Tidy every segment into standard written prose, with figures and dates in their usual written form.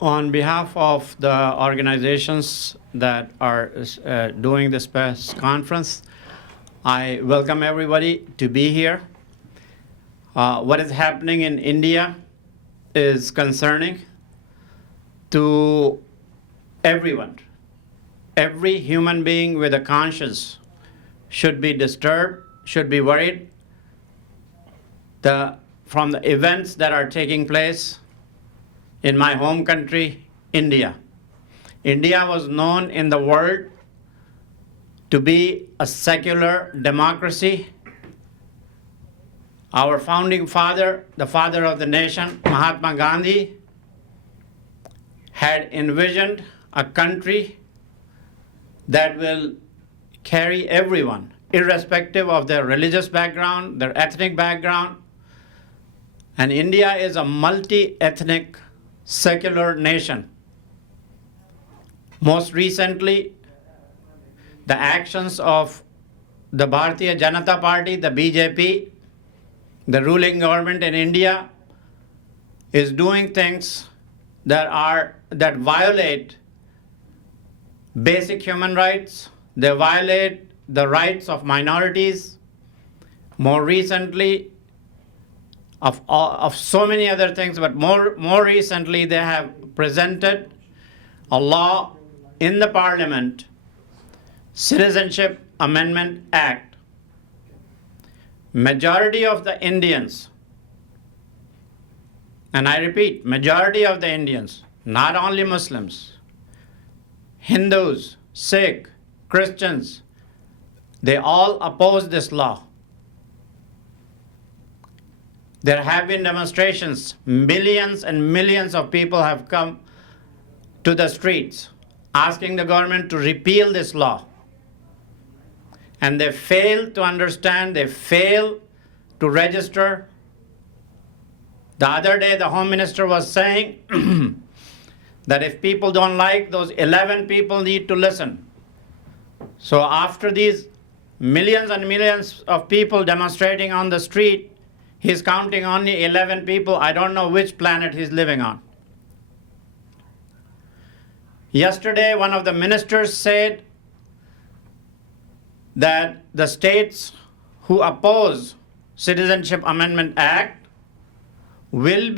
On behalf of the organizations that are doing this press conference, I welcome everybody to be here. What is happening in India is concerning to everyone. Every human being with a conscience should be disturbed, should be worried from the events that are taking place in my home country, India. India was known in the world to be a secular democracy. Our founding father, the father of the nation, Mahatma Gandhi, had envisioned a country that will carry everyone, irrespective of their religious background, their ethnic background. And India is a multi-ethnic secular nation. Most recently, the actions of the Bharatiya Janata Party, the BJP, the ruling government in India, is doing things that violate basic human rights. They violate the rights of minorities. More recently, of so many other things, but more recently they have presented a law in the parliament, Citizenship Amendment Act. Majority of the Indians, and I repeat, majority of the Indians, not only Muslims, Hindus, Sikh, Christians, they all oppose this law. There have been demonstrations. Millions and millions of people have come to the streets asking the government to repeal this law. And they fail to understand, they fail to register. The other day, the Home Minister was saying that if people don't like, those 11 people need to listen. So after these millions and millions of people demonstrating on the street, he's counting only 11 people. I don't know which planet he's living on. Yesterday, one of the ministers said that the states who oppose Citizenship Amendment Act will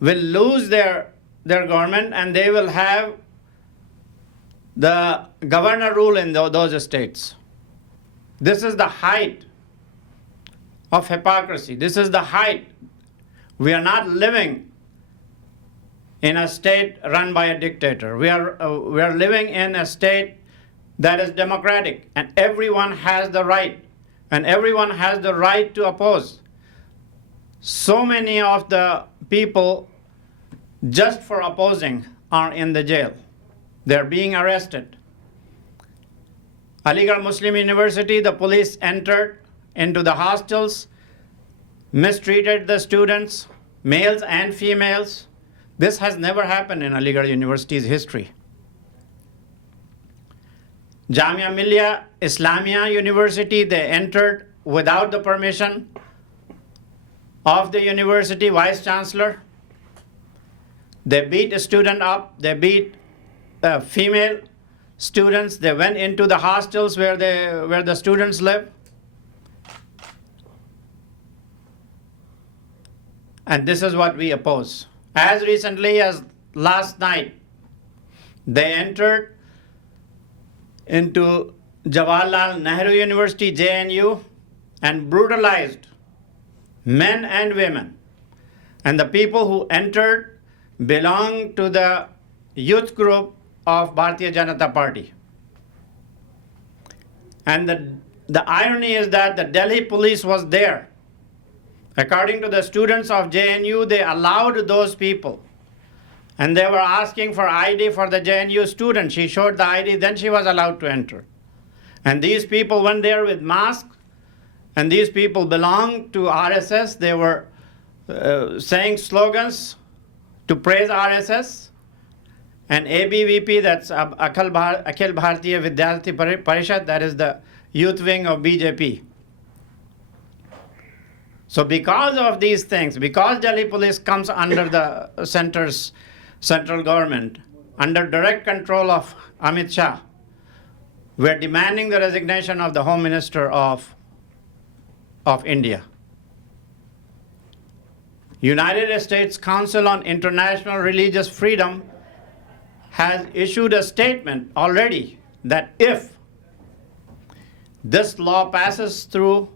lose their government, and they will have the governor rule in those states. This is the height of hypocrisy. This is the height. We are not living in a state run by a dictator. We are living in a state that is democratic, and everyone has the right, and everyone has the right to oppose. So many of the people, just for opposing, are in the jail. They're being arrested. Aligarh Muslim University, the police entered into the hostels, mistreated the students, males and females. This has never happened in Aligarh University's history. Jamia Millia Islamia University, they entered without the permission of the university vice chancellor. They beat a student up, they beat female students, they went into the hostels where the students live. And this is what we oppose. As recently as last night, they entered into Jawaharlal Nehru University, JNU, and brutalized men and women. And the people who entered belong to the youth group of Bharatiya Janata Party. And the irony is that the Delhi police was there. According to the students of JNU, they allowed those people. And they were asking for ID for the JNU student. She showed the ID, then she was allowed to enter. And these people went there with masks, and these people belonged to RSS. They were saying slogans to praise RSS. And ABVP, that's Akhil Bharatiya Vidyarthi Parishad, that is the youth wing of BJP. So because of these things, because Delhi police comes under the central government, under direct control of Amit Shah, we're demanding the resignation of the Home Minister of India. United States Council on International Religious Freedom has issued a statement already that if this law passes through,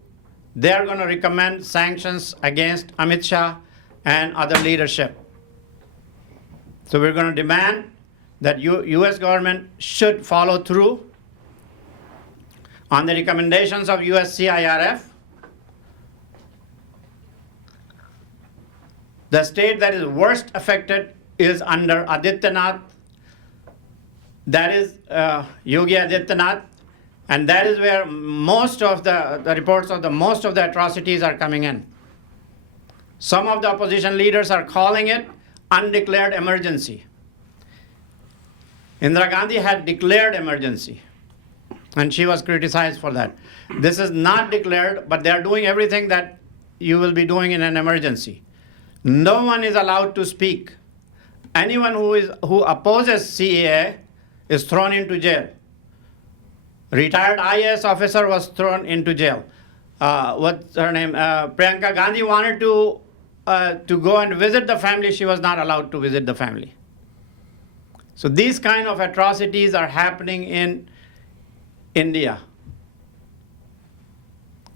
they're going to recommend sanctions against Amit Shah and other leadership. So we're going to demand that US government should follow through on the recommendations of USCIRF. The state that is worst affected is under Adityanath, that is Yogi Adityanath, and that is where most of the reports of most of the atrocities are coming in. Some of the opposition leaders are calling it undeclared emergency. Indira Gandhi had declared emergency, and she was criticized for that. This is not declared, but they are doing everything that you will be doing in an emergency. No one is allowed to speak. Anyone who opposes CAA is thrown into jail. Retired IAS officer was thrown into jail. What's her name? Priyanka Gandhi wanted to go and visit the family. She was not allowed to visit the family. So these kind of atrocities are happening in India.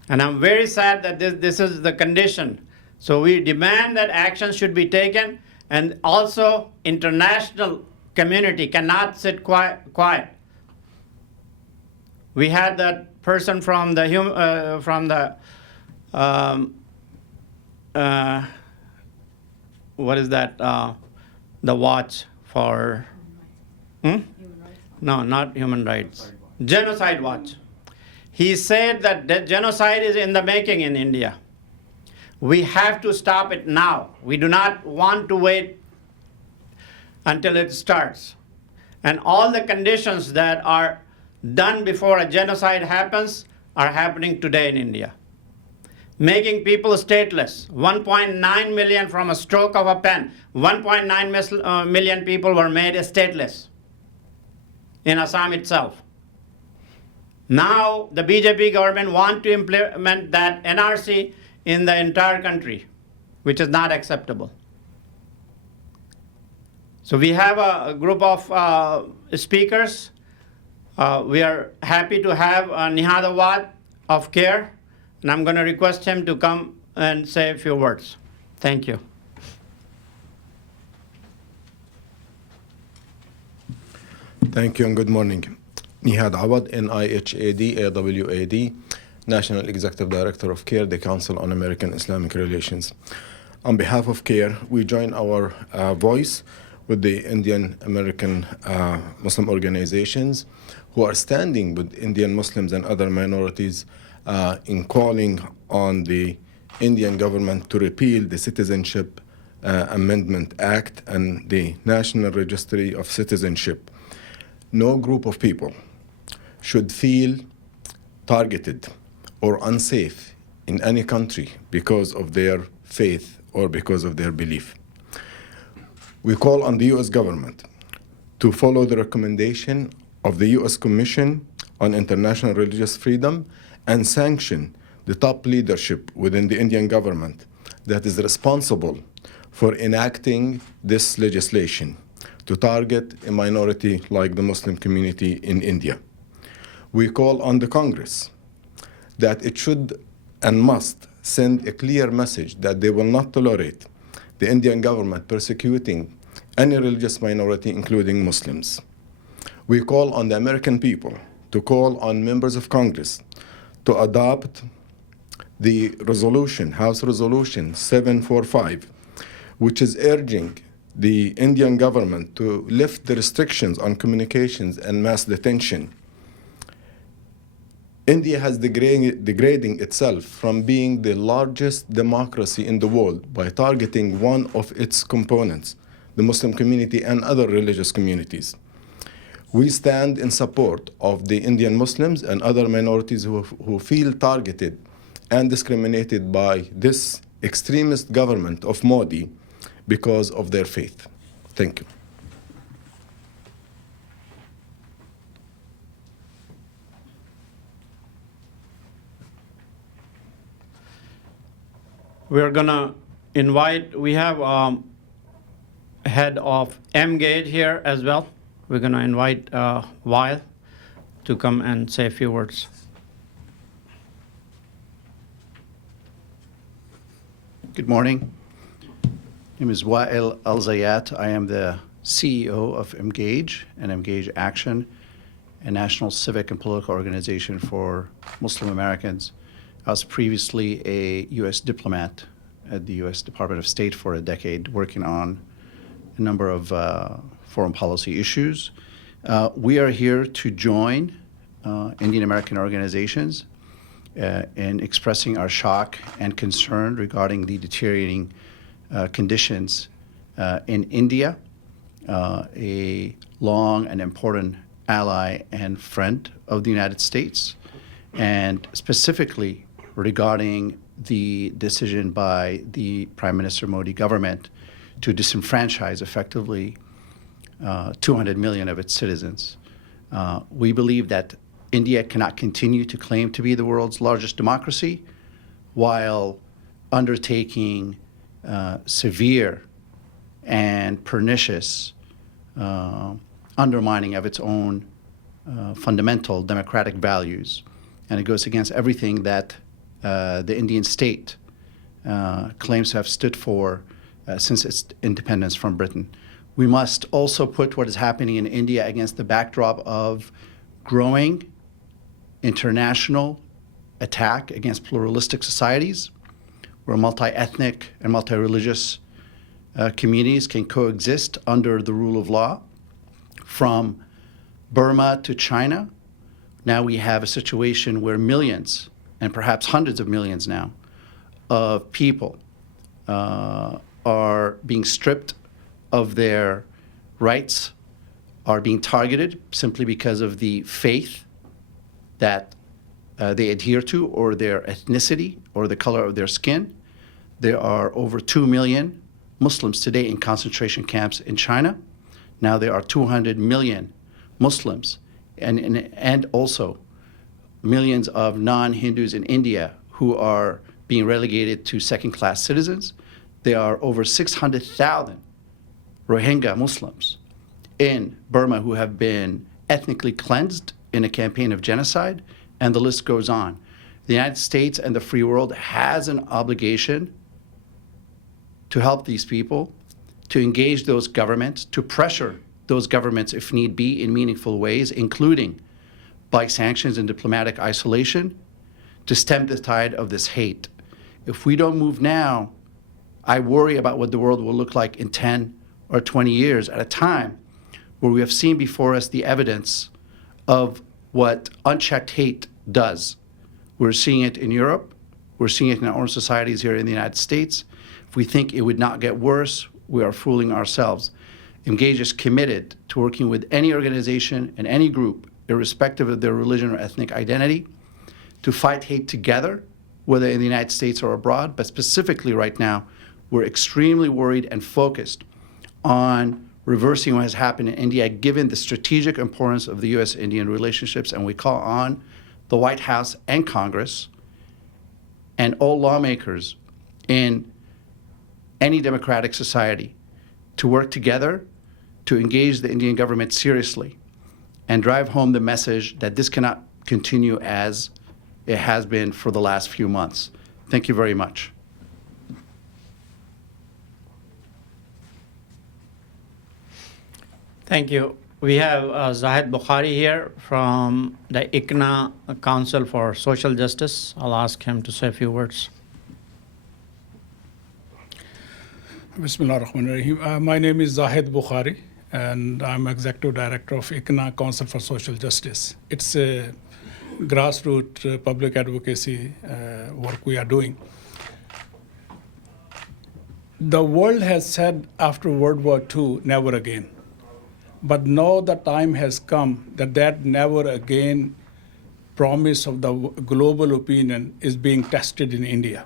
And I'm very sad that this is the condition. So we demand that action should be taken, and also international community cannot sit quiet. We had that person from the what is that? The watch for no, not human rights. Genocide watch. He said that genocide is in the making in India. We have to stop it now. We do not want to wait until it starts. And all the conditions that are done before a genocide happens are happening today in India. Making people stateless. 1.9 million from a stroke of a pen. 1.9 million people were made stateless in Assam itself. Now the BJP government wants to implement that NRC in the entire country, which is not acceptable. So we have a group of speakers. We are happy to have Nihad Awad of CARE, and I'm going to request him to come and say a few words. Thank you. Thank you and good morning. Nihad Awad, NIHAD, AWAD, National Executive Director of CARE, the Council on American Islamic Relations. On behalf of CARE, we join our voice with the Indian American Muslim organizations who are standing with Indian Muslims and other minorities in calling on the Indian government to repeal the Citizenship Amendment Act and the National Registry of Citizenship. No group of people should feel targeted or unsafe in any country because of their faith or because of their belief. We call on the U.S. government to follow the recommendation of the U.S. Commission on International Religious Freedom and sanction the top leadership within the Indian government that is responsible for enacting this legislation to target a minority like the Muslim community in India. We call on the Congress that it should and must send a clear message that they will not tolerate the Indian government persecuting any religious minority, including Muslims. We call on the American people to call on members of Congress to adopt the resolution, House Resolution 745, which is urging the Indian government to lift the restrictions on communications and mass detention. India has degrading itself from being the largest democracy in the world by targeting one of its components, the Muslim community and other religious communities. We stand in support of the Indian Muslims and other minorities who feel targeted and discriminated by this extremist government of Modi because of their faith. Thank you. We're gonna invite, we have head of MGate here as well. We're gonna invite YELZ to come and say a few words. Good morning. My name is YELZ. I am the CEO of Engage and Engage Action, a national civic and political organization for Muslim Americans. I was previously a U.S. diplomat at the U.S. Department of State for a decade, working on a number of foreign policy issues. We are here to join Indian American organizations in expressing our shock and concern regarding the deteriorating conditions in India, a long and important ally and friend of the United States, and specifically regarding the decision by the Prime Minister Modi government to disenfranchise effectively 200 million of its citizens. We believe that India cannot continue to claim to be the world's largest democracy while undertaking severe and pernicious undermining of its own fundamental democratic values. And it goes against everything that the Indian state claims to have stood for since its independence from Britain. We must also put what is happening in India against the backdrop of growing international attack against pluralistic societies, where multi-ethnic and multi-religious communities can coexist under the rule of law. From Burma to China, now we have a situation where millions, and perhaps hundreds of millions now, of people are being stripped of their rights, are being targeted simply because of the faith that they adhere to, or their ethnicity, or the color of their skin. There are over 2 million Muslims today in concentration camps in China. Now there are 200 million Muslims, and also millions of non-Hindus in India who are being relegated to second-class citizens. There are over 600,000 Rohingya Muslims in Burma who have been ethnically cleansed in a campaign of genocide, and the list goes on. The United States and the free world has an obligation to help these people, to engage those governments, to pressure those governments if need be in meaningful ways, including by sanctions and diplomatic isolation, to stem the tide of this hate. If we don't move now, I worry about what the world will look like in 10 or 20 years, at a time where we have seen before us the evidence of what unchecked hate does. We're seeing it in Europe. We're seeing it in our own societies here in the United States. If we think it would not get worse, we are fooling ourselves. Engage is committed to working with any organization and any group, irrespective of their religion or ethnic identity, to fight hate together, whether in the United States or abroad. But specifically right now, we're extremely worried and focused on reversing what has happened in India, given the strategic importance of the U.S.-Indian relationships. And we call on the White House and Congress and all lawmakers in any democratic society to work together to engage the Indian government seriously and drive home the message that this cannot continue as it has been for the last few months. Thank you very much. Thank you. We have Zahid Bihari here from the ICNA Council for Social Justice. I'll ask him to say a few words. Bismillah ar-Rahman ar-Rahim. My name is Zahid Bukhari, and I'm Executive Director of ICNA Council for Social Justice. It's a grassroots public advocacy work we are doing. The world has said after World War II, never again. But now the time has come that never again promise of the global opinion is being tested in India.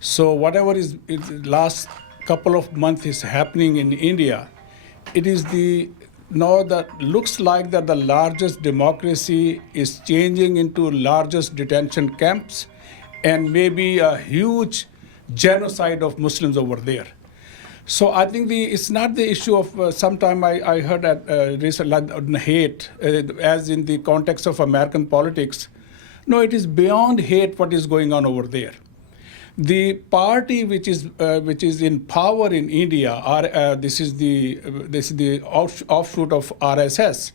So whatever is last couple of months is happening in India, it is now that looks like that the largest democracy is changing into largest detention camps and maybe a huge genocide of Muslims over there. So I think it's not the issue of, sometime I heard recently hate, as in the context of American politics. No, it is beyond hate what is going on over there. The party which is in power in India, this is the offshoot of RSS.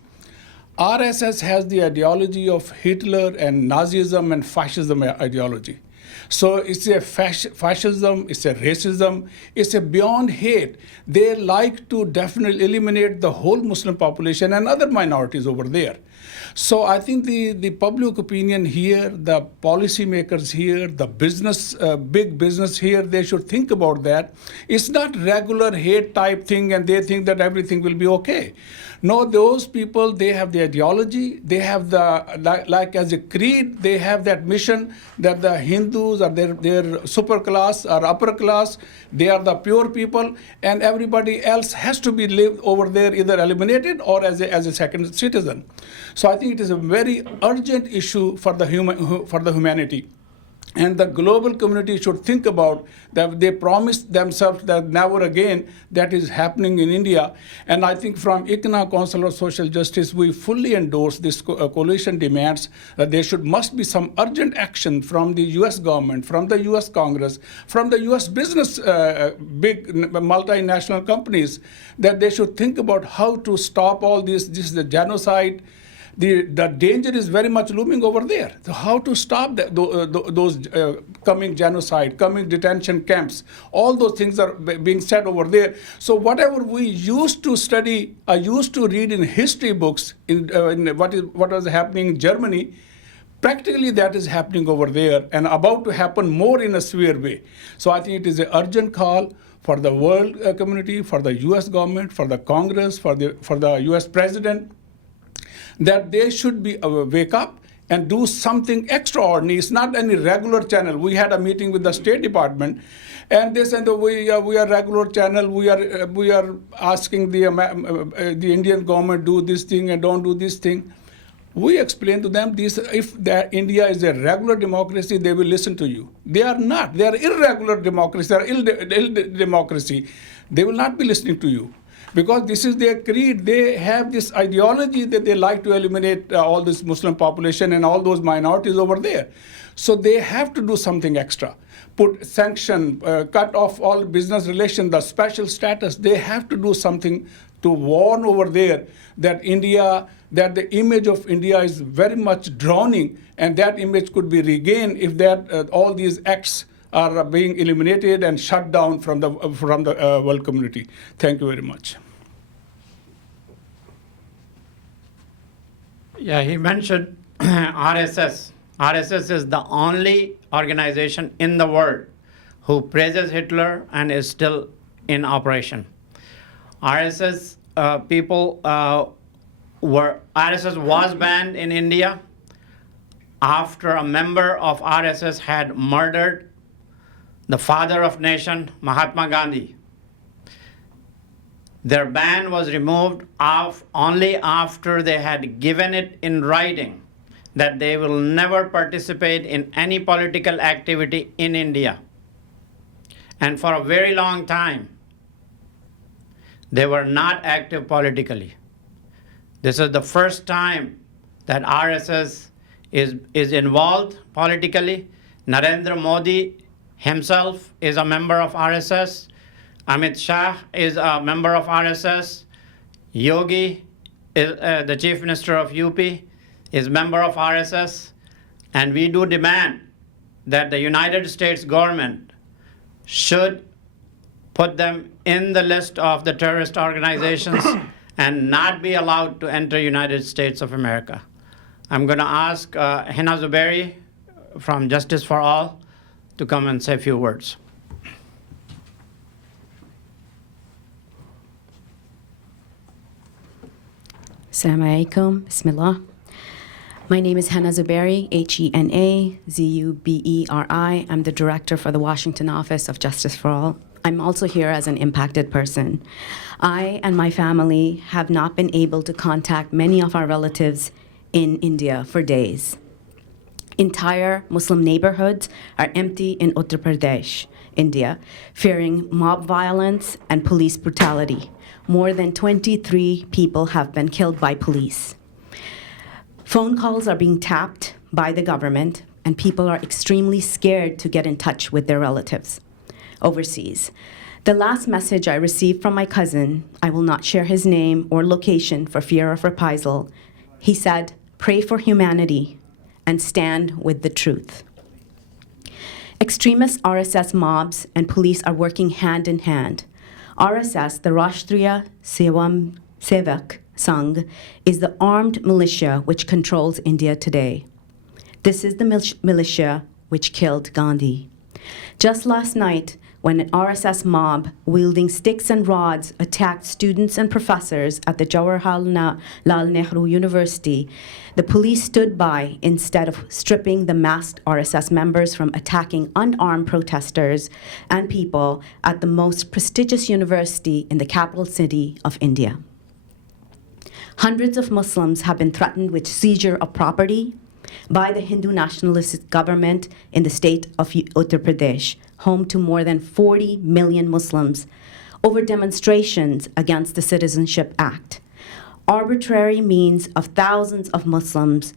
RSS has the ideology of Hitler and Nazism and fascism ideology. So it's a fascism, it's a racism, it's a beyond hate. They like to definitely eliminate the whole Muslim population and other minorities over there. So I think the public opinion here, the policymakers here, the business, big business here, they should think about that. It's not regular hate type thing and they think that everything will be okay. No, those people, they have the ideology, they have like as a creed, they have that mission that the Hindus are their super class or upper class, they are the pure people, and everybody else has to be lived over there either eliminated or as a second citizen. So I think it is a very urgent issue for the humanity. And the global community should think about that. They promised themselves that never again that is happening in India. And I think from ICNA Council of Social Justice, we fully endorse this coalition demands that there must be some urgent action from the US government, from the US Congress, from the US business, big multinational companies, that they should think about how to stop all this. This is the genocide. The danger is very much looming over there. So how to stop those coming genocide, coming detention camps, all those things are being said over there. So whatever we used to study, I used to read in history books in what was happening in Germany, practically that is happening over there and about to happen more in a severe way. So I think it is an urgent call for the world community, for the US government, for the Congress, for the US president, that they should be wake up and do something extraordinary. It's not any regular channel. We had a meeting with the State Department, and they said that we are regular channel. We are asking the Indian government do this thing and don't do this thing. We explained to them this: if India is a regular democracy, they will listen to you. They are not. They are irregular democracy. They are ill democracy. They will not be listening to you. Because this is their creed. They have this ideology that they like to eliminate all this Muslim population and all those minorities over there. So they have to do something extra. Put sanction, cut off all business relations, the special status. They have to do something to warn over there that that the image of India is very much drowning, and that image could be regained if all these acts are being eliminated and shut down from the world community. Thank you very much. Yeah, he mentioned RSS. RSS is the only organization in the world who praises Hitler and is still in operation. RSS RSS was banned in India after a member of RSS had murdered the father of nation, Mahatma Gandhi. Their ban was removed only after they had given it in writing that they will never participate in any political activity in India. And for a very long time, they were not active politically. This is the first time that RSS is involved politically. Narendra Modi himself is a member of RSS. Amit Shah is a member of RSS. Yogi, the Chief Minister of UP, is member of RSS. And we do demand that the United States government should put them in the list of the terrorist organizations and not be allowed to enter United States of America. I'm going to ask Hina Zubairi from Justice for All to come and say a few words. Assalamu alaikum, bismillah. My name is Hena Zuberi, Henazuberi. I'm the director for the Washington Office of Justice for All. I'm also here as an impacted person. I and my family have not been able to contact many of our relatives in India for days. Entire Muslim neighborhoods are empty in Uttar Pradesh, India, fearing mob violence and police brutality. More than 23 people have been killed by police. Phone calls are being tapped by the government, and people are extremely scared to get in touch with their relatives overseas. The last message I received from my cousin, I will not share his name or location for fear of reprisal. He said, "Pray for humanity and stand with the truth." Extremist RSS mobs and police are working hand in hand. RSS, the Rashtriya Sevak Sangh, is the armed militia which controls India today. This is the militia which killed Gandhi. Just last night, when an RSS mob wielding sticks and rods attacked students and professors at the Jawaharlal Nehru University, the police stood by instead of stripping the masked RSS members from attacking unarmed protesters and people at the most prestigious university in the capital city of India. Hundreds of Muslims have been threatened with seizure of property by the Hindu nationalist government in the state of Uttar Pradesh, home to more than 40 million Muslims, over demonstrations against the Citizenship Act. Arbitrary arrests of thousands of Muslims,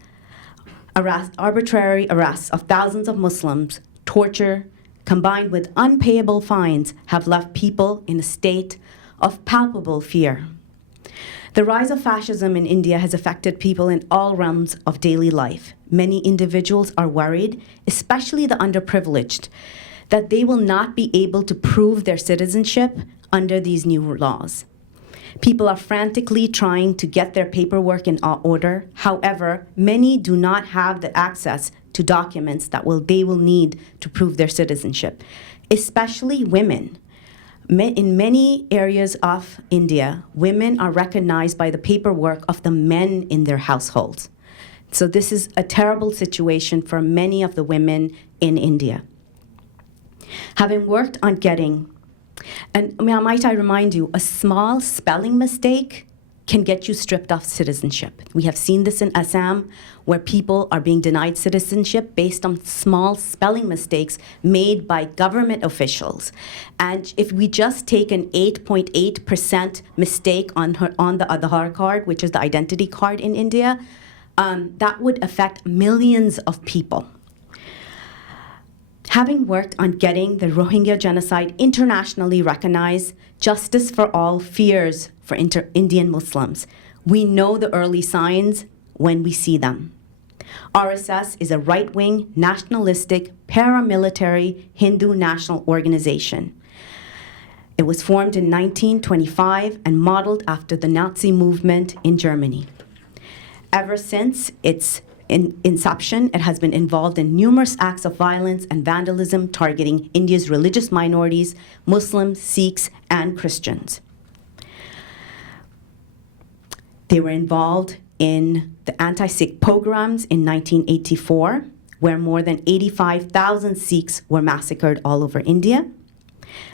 torture, combined with unpayable fines, have left people in a state of palpable fear. The rise of fascism in India has affected people in all realms of daily life. Many individuals are worried, especially the underprivileged, that they will not be able to prove their citizenship under these new laws. People are frantically trying to get their paperwork in order. However, many do not have the access to documents that they will need to prove their citizenship, especially women. In many areas of India, women are recognized by the paperwork of the men in their households. So this is a terrible situation for many of the women in India. Having worked on getting, and might I remind you, a small spelling mistake can get you stripped of citizenship. We have seen this in Assam, where people are being denied citizenship based on small spelling mistakes made by government officials. And if we just take an 8.8% mistake on the Aadhaar card, which is the identity card in India, that would affect millions of people. Having worked on getting the Rohingya genocide internationally recognized, Justice for All fears for Indian Muslims. We know the early signs when we see them. RSS is a right-wing, nationalistic, paramilitary Hindu national organization. It was formed in 1925 and modeled after the Nazi movement in Germany. Ever since its inception, it has been involved in numerous acts of violence and vandalism targeting India's religious minorities, Muslims, Sikhs, and Christians. They were involved in the anti-Sikh pogroms in 1984, where more than 85,000 Sikhs were massacred all over India.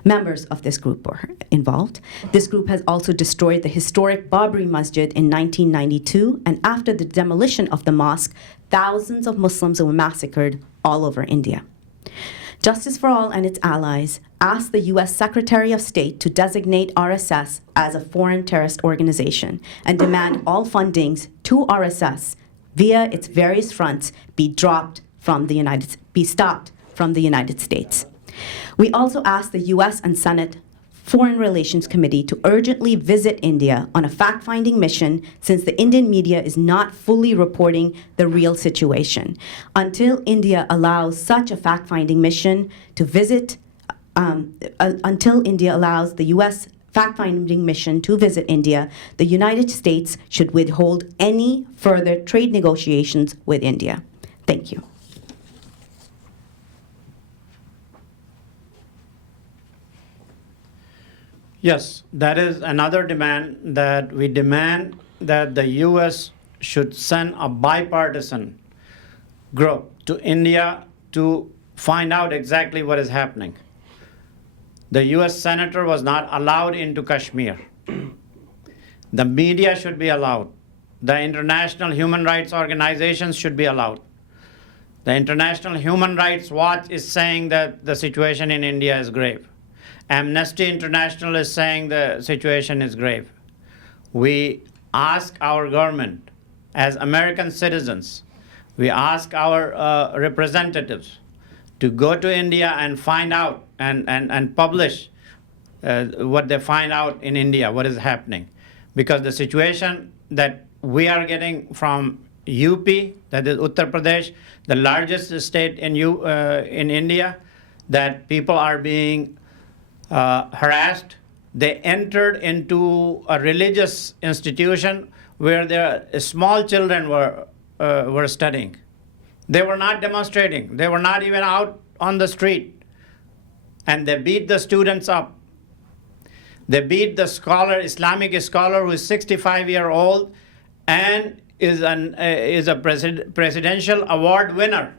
Members of this group were involved. This group has also destroyed the historic Babri Masjid in 1992, and after the demolition of the mosque, thousands of Muslims were massacred all over India. Justice for All and its allies asked the US Secretary of State to designate RSS as a foreign terrorist organization and demand all fundings to RSS via its various fronts be stopped from the United States. We also asked the US and Senate Foreign Relations Committee to urgently visit India on a fact-finding mission, since the Indian media is not fully reporting the real situation. Until India allows such a fact-finding mission to visit, until India allows the US fact-finding mission to visit India, the United States should withhold any further trade negotiations with India. Thank you. Yes, that is another demand, that we demand that the U.S. should send a bipartisan group to India to find out exactly what is happening. The US senator was not allowed into Kashmir. The media should be allowed. The international human rights organizations should be allowed. The International Human Rights Watch is saying that the situation in India is grave. Amnesty International is saying the situation is grave. We ask our government, as American citizens, we ask our representatives to go to India and find out and publish what they find out in India, what is happening. Because the situation that we are getting from UP, that is Uttar Pradesh, the largest state in India, that people are being harassed. They entered into a religious institution where their small children were studying. They were not demonstrating. They were not even out on the street. And they beat the students up. They beat the scholar, Islamic scholar, who is 65-year-old and is a presidential award winner.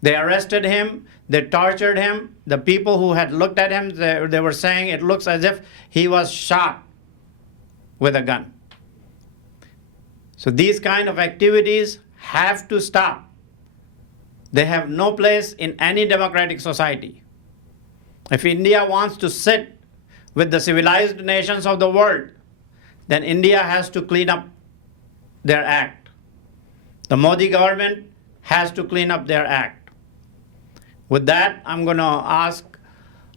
They arrested him. They tortured him. The people who had looked at him, they were saying it looks as if he was shot with a gun. So these kind of activities have to stop. They have no place in any democratic society. If India wants to sit with the civilized nations of the world, then India has to clean up their act. The Modi government has to clean up their act. With that, I'm going to ask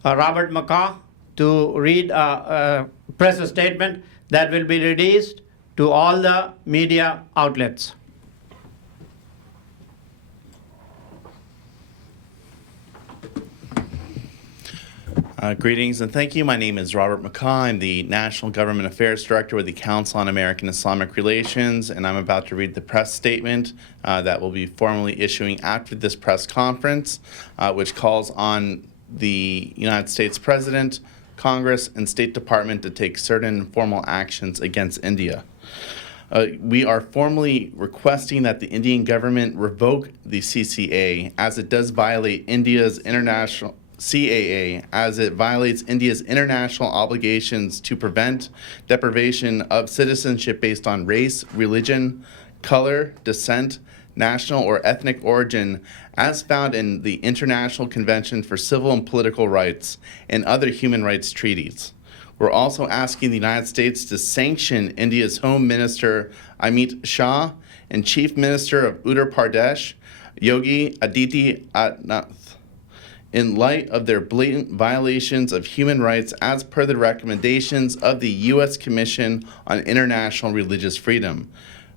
Robert McCaw to read a press statement that will be released to all the media outlets. Greetings and thank you. My name is Robert McCaw. I'm the National Government Affairs Director with the Council on American Islamic Relations, and I'm about to read the press statement that we'll be formally issuing after this press conference, which calls on the United States President, Congress, and State Department to take certain formal actions against India. We are formally requesting that the Indian government revoke the CCA as it does violate India's international CAA as it violates India's international obligations to prevent deprivation of citizenship based on race, religion, color, descent, national or ethnic origin as found in the International Convention for Civil and Political Rights and other human rights treaties. We're also asking the United States to sanction India's Home Minister Amit Shah and Chief Minister of Uttar Pradesh Yogi Adityanath in light of their blatant violations of human rights as per the recommendations of the U.S. Commission on International Religious Freedom.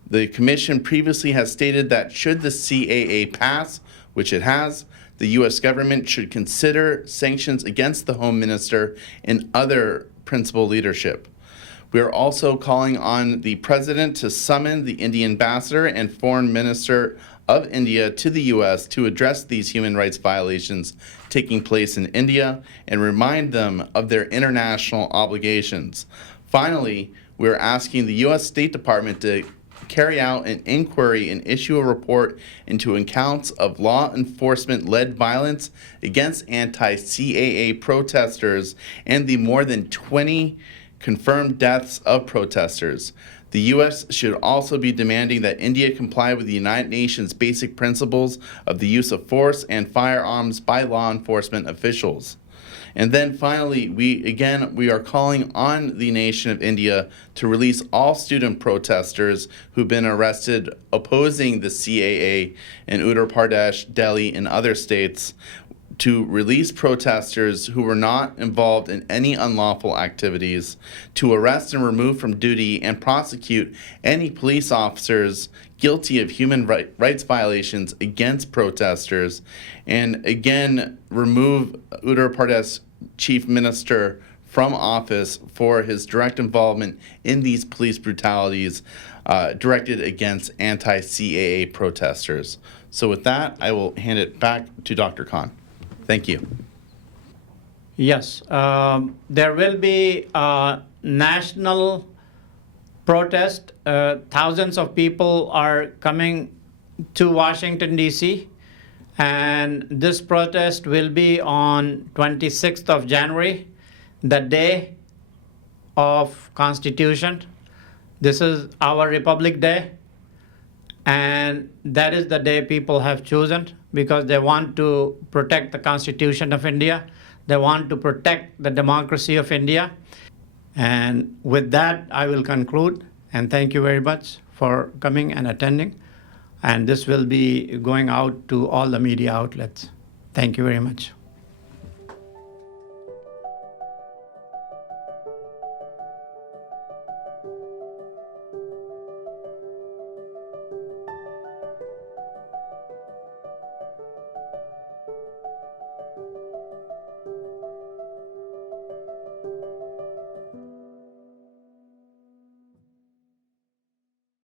The Commission previously has stated that should the CAA pass, which it has, the U.S. government should consider sanctions against the Home Minister and other principal leadership. We are also calling on the President to summon the Indian Ambassador and Foreign Minister of India to the U.S. to address these human rights violations taking place in India and remind them of their international obligations. Finally, we are asking the U.S. State Department to carry out an inquiry and issue a report into accounts of law enforcement-led violence against anti-CAA protesters and the more than 20 confirmed deaths of protesters. The U.S. should also be demanding that India comply with the United Nations basic principles of the use of force and firearms by law enforcement officials. And then finally, we are calling on the nation of India to release all student protesters who've been arrested opposing the CAA in Uttar Pradesh, Delhi, and other states, to release protesters who were not involved in any unlawful activities, to arrest and remove from duty and prosecute any police officers guilty of human rights violations against protesters, and again, remove Uttar Pradesh Chief Minister from office for his direct involvement in these police brutalities directed against anti-CAA protesters. So with that, I will hand it back to Dr. Khan. Thank you. Yes, there will be a national protest. Thousands of people are coming to Washington, D.C., and this protest will be on 26th of January, the day of Constitution. This is our Republic Day, and that is the day people have chosen because they want to protect the Constitution of India. They want to protect the democracy of India. And with that, I will conclude, and thank you very much for coming and attending. And this will be going out to all the media outlets. Thank you very much.